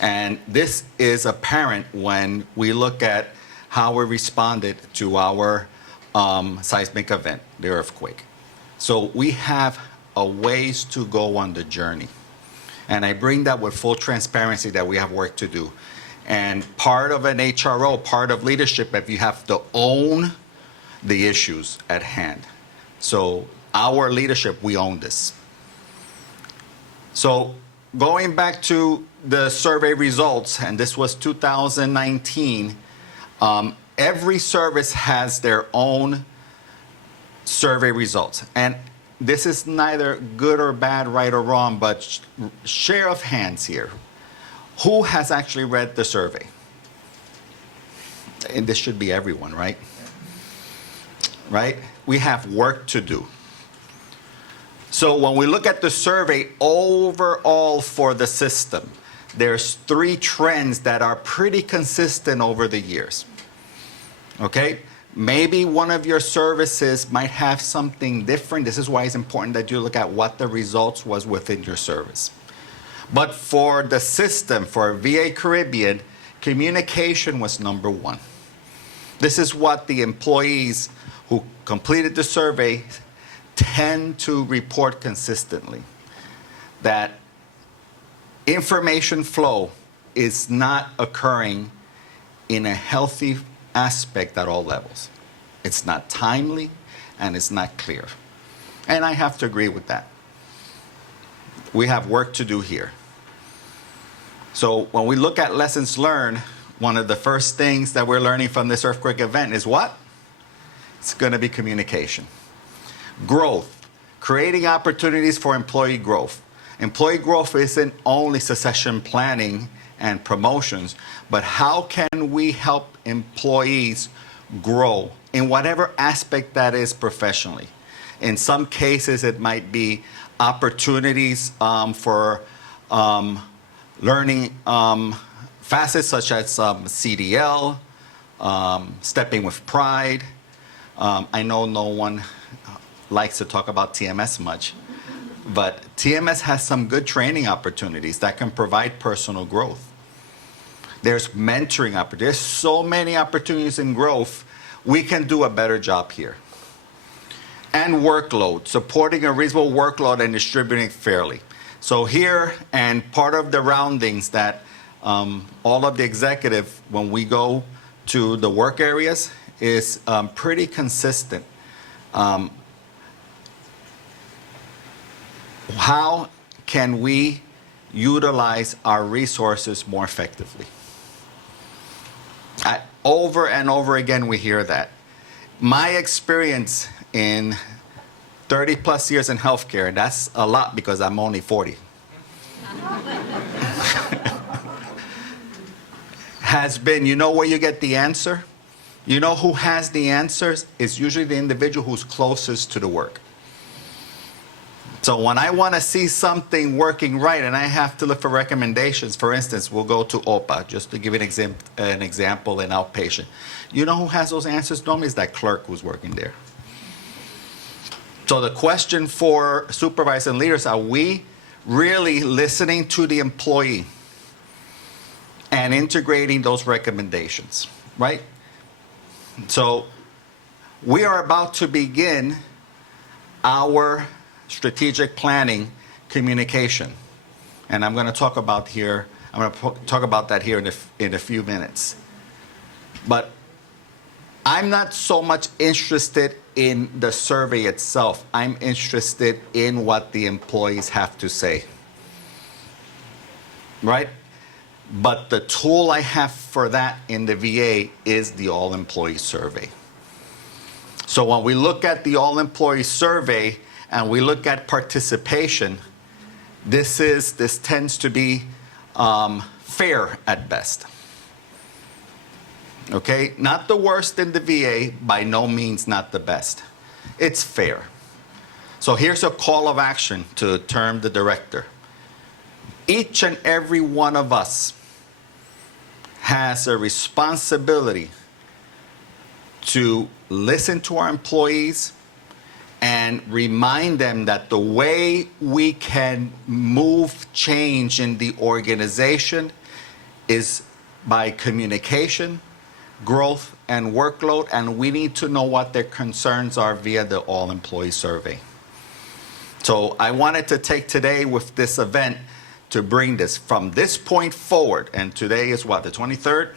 And this is apparent when we look at how we responded to our seismic event, the earthquake. So we have a ways to go on the journey. And I bring that with full transparency that we have work to do. And part of an HRO, part of leadership, if you have to own the issues at hand. So our leadership, we own this. So going back to the survey results, and this was 2019, every service has their own survey results. And this is neither good or bad, right or wrong, but share of hands here. Who has actually read the survey? And this should be everyone, right? Right? We have work to do. So when we look at the survey overall for the system, there's 3 trends that are pretty consistent over the years. Okay? Maybe one of your services might have something different. This is why it's important that you look at what the results was within your service. But for the system, for VA Caribbean, communication was number 1. This is what the employees who completed the survey tend to report consistently, that information flow is not occurring in a healthy aspect at all levels. It's not timely and it's not clear. And I have to agree with that. We have work to do here. So when we look at lessons learned, one of the first things that we're learning from this earthquake event is what? It's going to be communication. Growth, creating opportunities for employee growth. Employee growth isn't only succession planning and promotions, but how can we help employees grow in whatever aspect that is professionally? In some cases, it might be opportunities for learning facets such as CDL, stepping with pride. I know no one likes to talk about TMS much, but TMS has some good training opportunities that can provide personal growth. There's mentoring opportunities. There's so many opportunities in growth. We can do a better job here. And workload, supporting a reasonable workload and distributing fairly. So here, and part of the roundings that all of the executive, when we go to the work areas, is pretty consistent. How can we utilize our resources more effectively? Over and over again, we hear that. My experience in 30 plus years in healthcare, and that's a lot because I'm only 40, has been, you know where you get the answer? You know who has the answers? It's usually the individual who's closest to the work. So when I want to see something working right and I have to look for recommendations, for instance, we'll go to OPA, just to give an example in outpatient. You know who has those answers normally is that clerk who's working there. So the question for supervisors and leaders, are we really listening to the employee and integrating those recommendations, right? So we are about to begin our strategic planning communication. And I'm going to talk about that here in a few minutes. But I'm not so much interested in the survey itself. I'm interested in what the employees have to say. Right? But the tool I have for that in the VA is the all-employee survey. So when we look at the all-employee survey and we look at participation, this tends to be fair at best. Okay, not the worst in the VA, by no means not the best. It's fair. So here's a call of action to term the director. Each and every one of us has a responsibility to listen to our employees and remind them that the way we can move change in the organization is by communication, growth, and workload, and we need to know what their concerns are via the all-employee survey. So I wanted to take today with this event to bring this from this point forward, and today is what, the 23rd?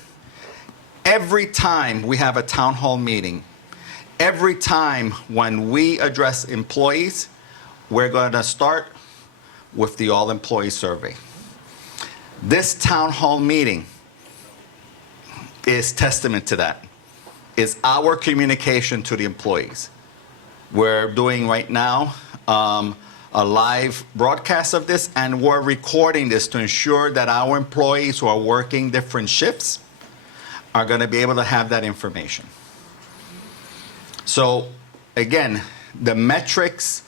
Every time we have a town hall meeting, every time when we address employees, we're going to start with the all-employee survey. This town hall meeting is testament to that, is our communication to the employees. We're doing right now a live broadcast of this, and we're recording this to ensure that our employees who are working different shifts are going to be able to have that information. So again, the metrics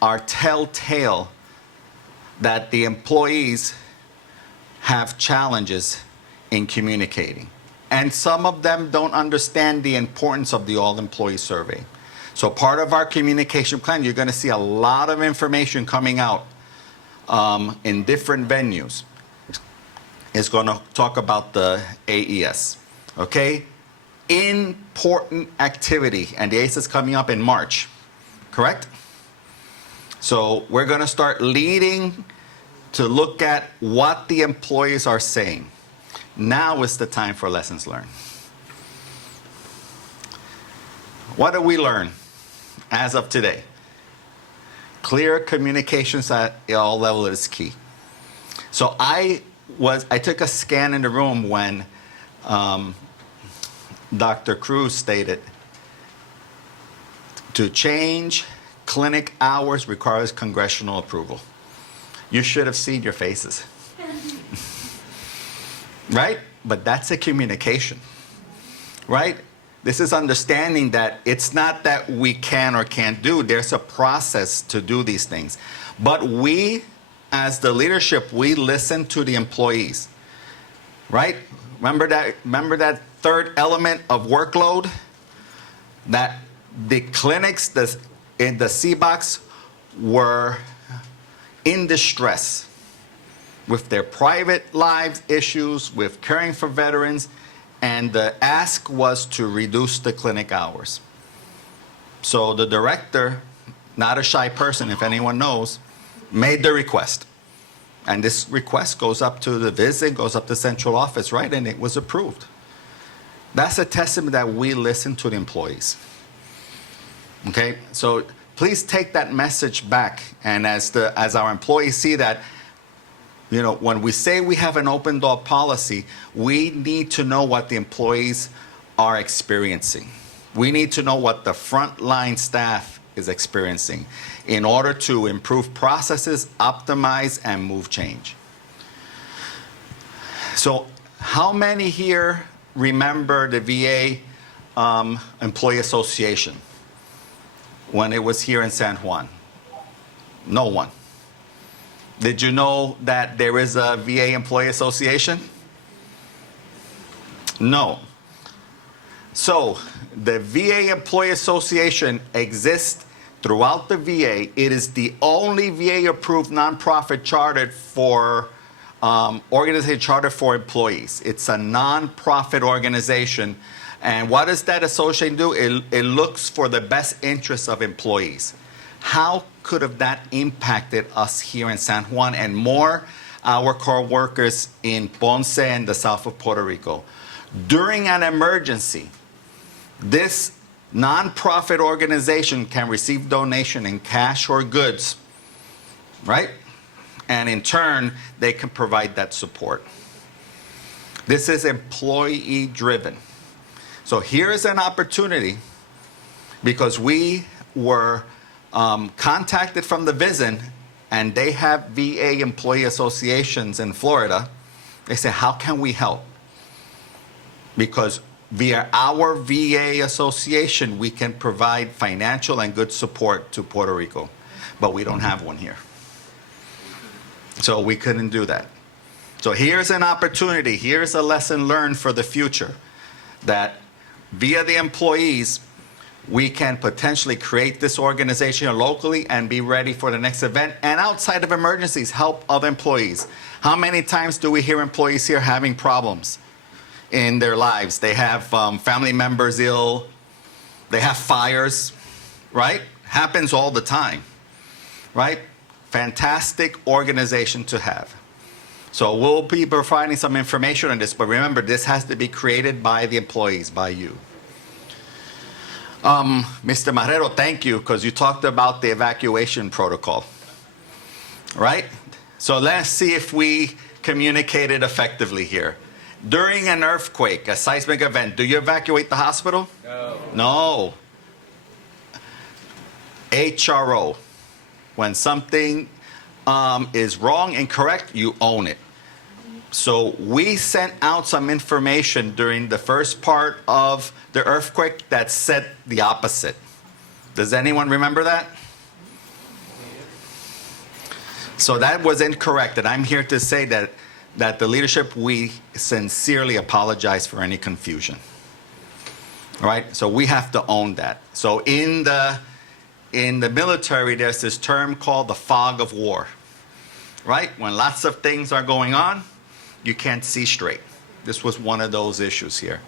are telltale that the employees have challenges in communicating. And some of them don't understand the importance of the all-employee survey. So part of our communication plan, you're going to see a lot of information coming out in different venues. It's going to talk about the AES, okay? Important activity, and the AES is coming up in March, correct? So we're going to start leading to look at what the employees are saying. Now is the time for lessons learned. What did we learn as of today? Clear communications at all levels is key. So I took a scan in the room when Dr. Cruz stated, to change clinic hours requires congressional approval. You should have seen your faces. Right? But that's a communication, right? This is understanding that it's not that we can or can't do. There's a process to do these things. But we, as the leadership, we listen to the employees, right? Remember that third element of workload? That the clinics in the C-Box were in distress with their private lives issues, with caring for veterans, and the ask was to reduce the clinic hours. So the director, not a shy person if anyone knows, made the request. And this request goes up to the visit, goes up to central office, right? And it was approved. That's a testament that we listen to the employees. Okay, so please take that message back, and as our employees see that, you know, when we say we have an open door policy, we need to know what the employees are experiencing. We need to know what the frontline staff is experiencing in order to improve processes, optimize, and move change. So how many here remember the VA Employee Association when it was here in San Juan? No one. Did you know that there is a VA Employee Association? No. So the VA Employee Association exists throughout the VA. It is the only VA-approved nonprofit chartered for organization chartered for employees. It's a nonprofit organization. And what does that association do? It looks for the best interests of employees. How could have that impacted us here in San Juan and more our co-workers in Ponce and the south of Puerto Rico? During an emergency, this nonprofit organization can receive donation in cash or goods, right? And in turn, they can provide that support. This is employee driven. So here is an opportunity because we were contacted from the VISN and they have VA employee associations in Florida. They say, how can we help? Because via our VA association, we can provide financial and good support to Puerto Rico, but we don't have one here. So we couldn't do that. So here's an opportunity, here's a lesson learned for the future, that via the employees, we can potentially create this organization locally and be ready for the next event, and outside of emergencies, help other employees. How many times do we hear employees here having problems in their lives? They have family members ill, they have fires, right? Happens all the time, right? Fantastic organization to have. So we'll be providing some information on this, but remember, this has to be created by the employees, by you. Mr. Marrero, thank you, because you talked about the evacuation protocol, right? So let's see if we communicated effectively here. During an earthquake, a seismic event, do you evacuate the hospital? No. No. HRO. When something is wrong, incorrect, you own it. So we sent out some information during the first part of the earthquake that said the opposite. Does anyone remember that? So that was incorrect, and I'm here to say that the leadership, we sincerely apologize for any confusion. All right, so we have to own that. So in the military, there's this term called the fog of war, right? When lots of things are going on, you can't see straight. This was one of those issues here.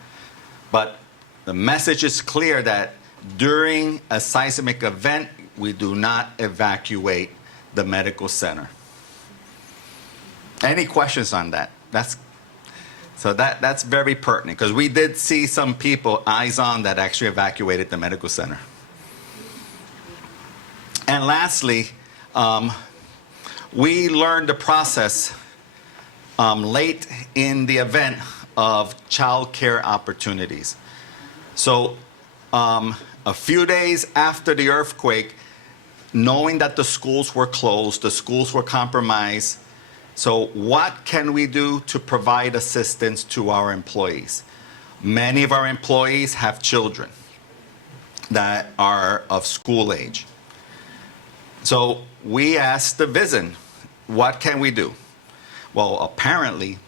But the message is clear that during a seismic event, we do not evacuate the medical center. Any questions on that? That's very pertinent, because we did see some people, eyes on, that actually evacuated the medical center. And lastly, we learned the process late in the event of child care opportunities. So a few days after the earthquake, knowing that the schools were closed, the schools were compromised, so what can we do to provide assistance to our employees? Many of our employees have children that are of school age. So we asked the VISN, what can we do? Well, apparently,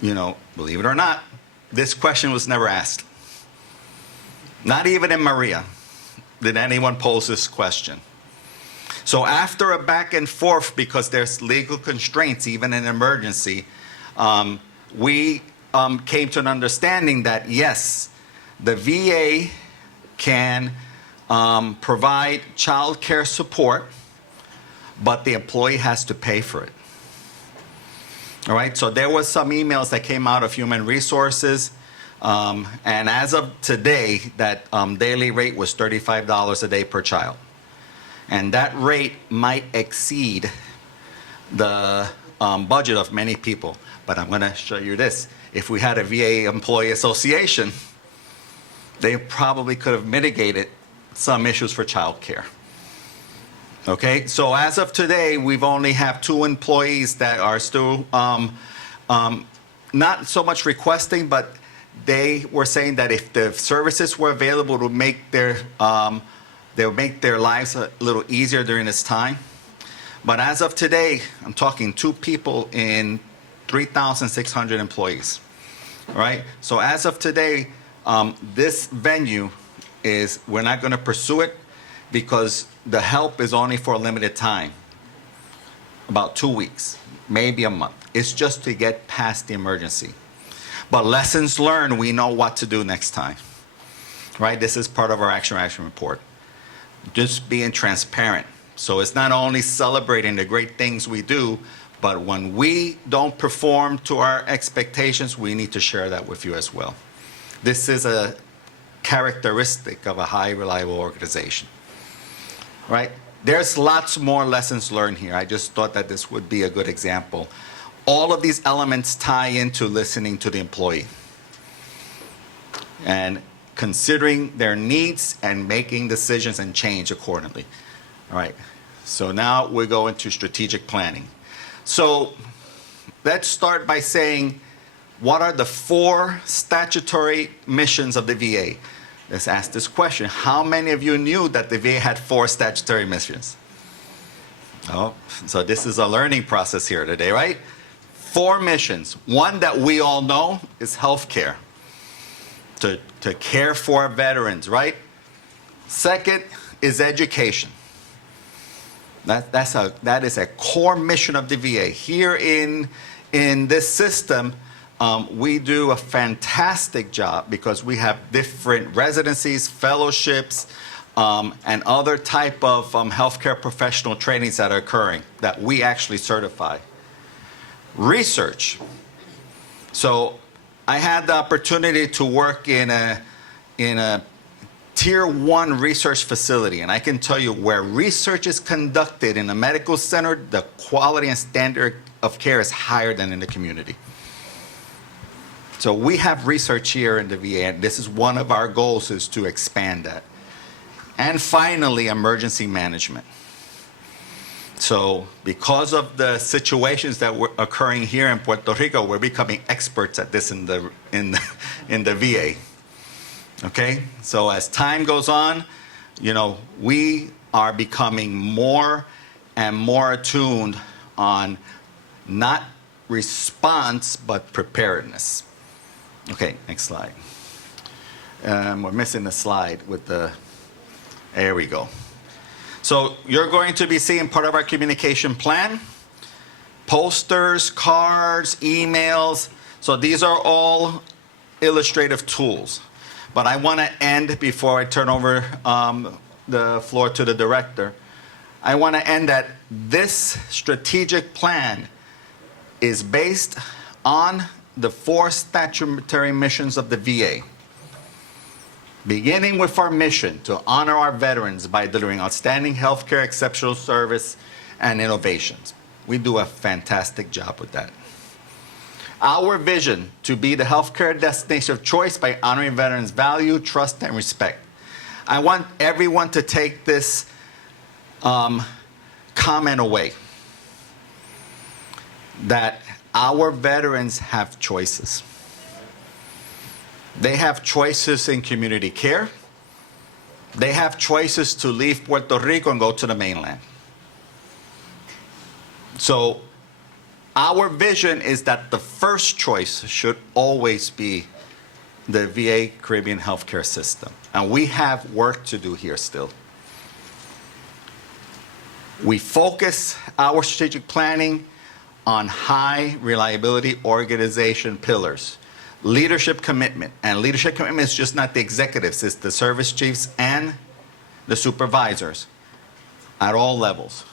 believe it or not, this question was never asked. Not even in Maria did anyone pose this question. So after a back and forth, because there's legal constraints, even in emergency, we came to an understanding that yes, the VA can provide child care support, but the employee has to pay for it. All right, so there was some emails that came out of Human Resources, and as of today, that daily rate was $35 a day per child. And that rate might exceed the budget of many people. But I'm going to show you this. If we had a VA employee association, they probably could have mitigated some issues for child care. Okay, so as of today, we've only have 2 employees that are still not so much requesting, but they were saying that if the services were available to make their they would make their lives a little easier during this time. But as of today, I'm talking 2 people in 3,600 employees. All right? So as of today, this venue we're not going to pursue it because the help is only for a limited time, about 2 weeks, maybe a month. It's just to get past the emergency. But lessons learned, we know what to do next time. Right? This is part of our action report. Just being transparent. So it's not only celebrating the great things we do, but when we don't perform to our expectations, we need to share that with you as well. This is a characteristic of a high reliable organization. Right? There's lots more lessons learned here. I just thought that this would be a good example. All of these elements tie into listening to the employee and considering their needs and making decisions and change accordingly. All right. So now we go into strategic planning. So let's start by saying, what are the 4 statutory missions of the VA? Let's ask this question. How many of you knew that the VA had 4 statutory missions? Oh, so this is a learning process here today, right? 4 missions. One that we all know is healthcare, to care for our veterans, right? Second is education. That is a core mission of the VA. Here in this system, we do a fantastic job because we have different residencies, fellowships, and other type of healthcare professional trainings that are occurring that we actually certify. Research. So I had the opportunity to work in a Tier 1 research facility, and I can tell you where research is conducted in a medical center, the quality and standard of care is higher than in the community. So we have research here in the VA, and this is one of our goals, is to expand that. And finally, emergency management. So because of the situations that were occurring here in Puerto Rico, we're becoming experts at this in the VA. Okay? So as time goes on, we are becoming more and more attuned on not response, but preparedness. Okay, next slide. We're missing the slide with there we go. So you're going to be seeing part of our communication plan, posters, cards, emails. So these are all illustrative tools. But I want to end, before I turn over the floor to the director, I want to end that this strategic plan is based on the 4 statutory missions of the VA. Beginning with our mission to honor our veterans by delivering outstanding healthcare, exceptional service, and innovations. We do a fantastic job with that. Our vision to be the healthcare destination of choice by honoring veterans' value, trust, and respect. I want everyone to take this comment away, that our veterans have choices. They have choices in community care. They have choices to leave Puerto Rico and go to the mainland. So our vision is that the first choice should always be the VA Caribbean healthcare system. And we have work to do here still. We focus our strategic planning on high reliability organization pillars. Leadership commitment. And leadership commitment is just not the executives, it's the service chiefs and the supervisors at all levels.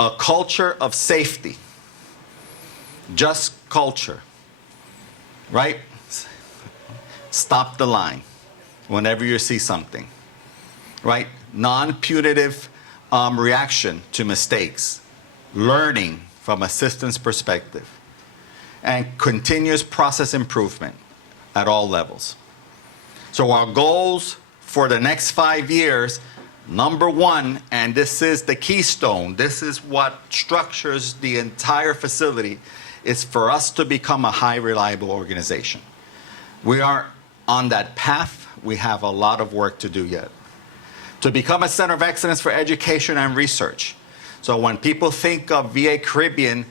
A culture of safety. Just culture. Right? Stop the line whenever you see something. Right? Non-punitive reaction to mistakes. Learning from a systems perspective. And continuous process improvement at all levels. So our goals for the next 5 years, number 1, and this is the keystone, this is what structures the entire facility, is for us to become a high reliable organization. We are on that path. We have a lot of work to do yet. To become a center of excellence for education and research. So when people think of VA Caribbean,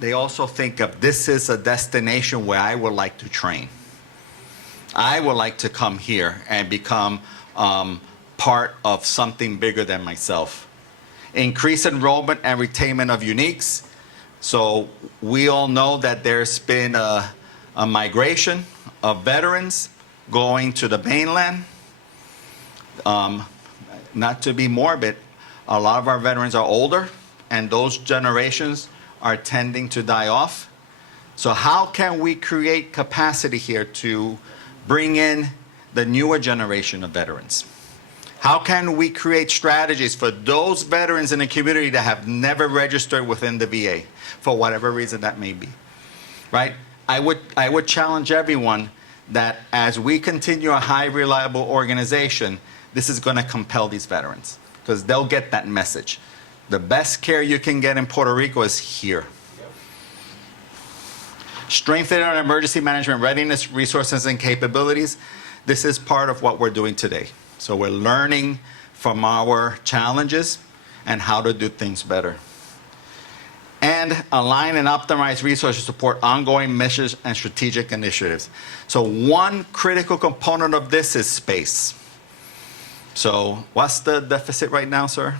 they also think of this is a destination where I would like to train. I would like to come here and become part of something bigger than myself. Increase enrollment and retainment of uniques. So we all know that there's been a migration of veterans going to the mainland. Not to be morbid, a lot of our veterans are older, and those generations are tending to die off. So how can we create capacity here to bring in the newer generation of veterans? How can we create strategies for those veterans in the community that have never registered within the VA, for whatever reason that may be, right? I would challenge everyone that as we continue a high reliable organization, this is going to compel these veterans, because they'll get that message. The best care you can get in Puerto Rico is here. Strengthening our emergency management readiness, resources, and capabilities. This is part of what we're doing today. So we're learning from our challenges and how to do things better. And align and optimize resources to support ongoing missions and strategic initiatives. So one critical component of this is space. So what's the deficit right now, sir?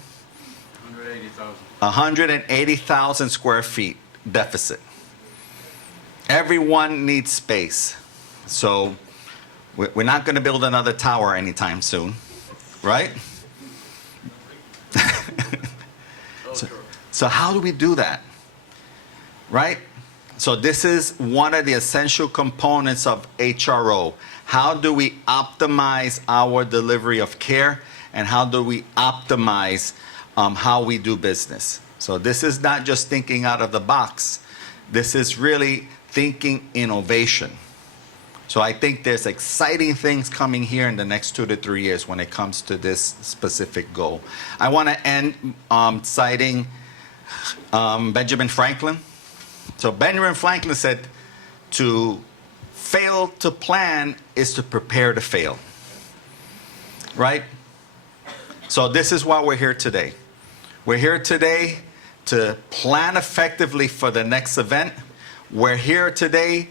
180,000. 180,000 square feet deficit. Everyone needs space. So we're not going to build another tower anytime soon, right? So how do we do that, right? So this is one of the essential components of HRO. How do we optimize our delivery of care, and how do we optimize how we do business? So this is not just thinking out of the box. This is really thinking innovation. So I think there's exciting things coming here in the next 2 to 3 years when it comes to this specific goal. I want to end citing Benjamin Franklin. So Benjamin Franklin said, to fail to plan is to prepare to fail, right? So this is why we're here today. We're here today to plan effectively for the next event. We're here today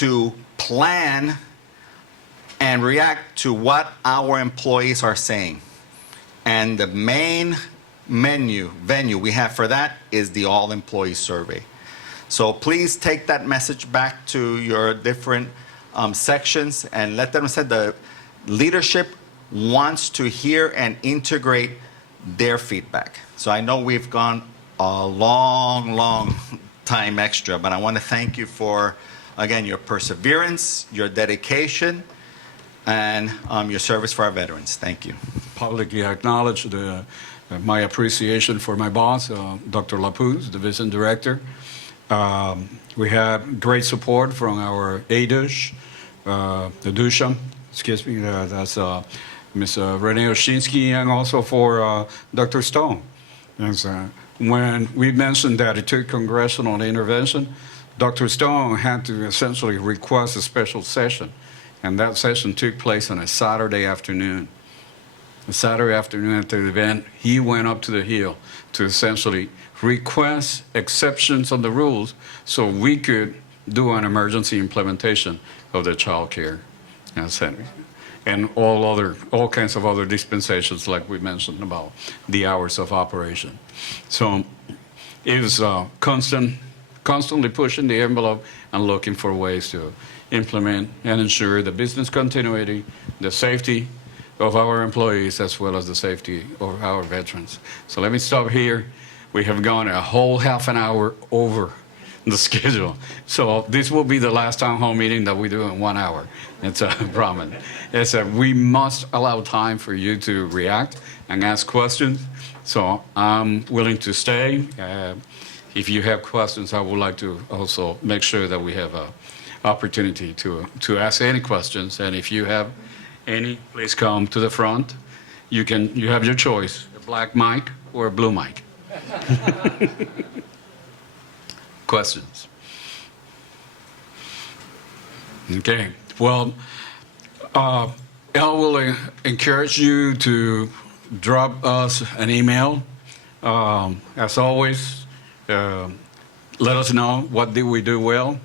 to plan and react to what our employees are saying. And the main venue we have for that is the all-employee survey. So please take that message back to your different sections and let them know the leadership wants to hear and integrate their feedback. So I know we've gone a long time extra, but I want to thank you for, again, your perseverance, your dedication, and your service for our veterans. Thank you. Publicly acknowledge my appreciation for my boss, Dr. Lapuz, Division Director. We have great support from our ADUSH, the DUSHA, excuse me, that's Ms. Renee Oshinsky, and also for Dr. Stone. And so when we mentioned that it took congressional intervention, Dr. Stone had to essentially request a special session, and that session took place on a Saturday afternoon. A Saturday afternoon after the event, he went up to the Hill to essentially request exceptions on the rules so we could do an emergency implementation of the child care center and all kinds of other dispensations like we mentioned about the hours of operation. So it was constantly pushing the envelope and looking for ways to implement and ensure the business continuity, the safety of our employees, as well as the safety of our veterans. So let me stop here. We have gone a whole half an hour over the schedule. So this will be the last town hall meeting that we do in 1 hour. It's a promise. We must allow time for you to react and ask questions. So I'm willing to stay. If you have questions, I would like to also make sure that we have an opportunity to ask any questions. And if you have any, please come to the front. You have your choice, a black mic or a blue mic. Questions? Okay. Well, I will encourage you to drop us an email As always, let us know what did we do well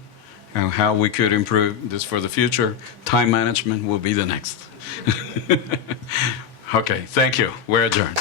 and how we could improve this for the future. Time management will be the next. Okay, thank you. We're adjourned.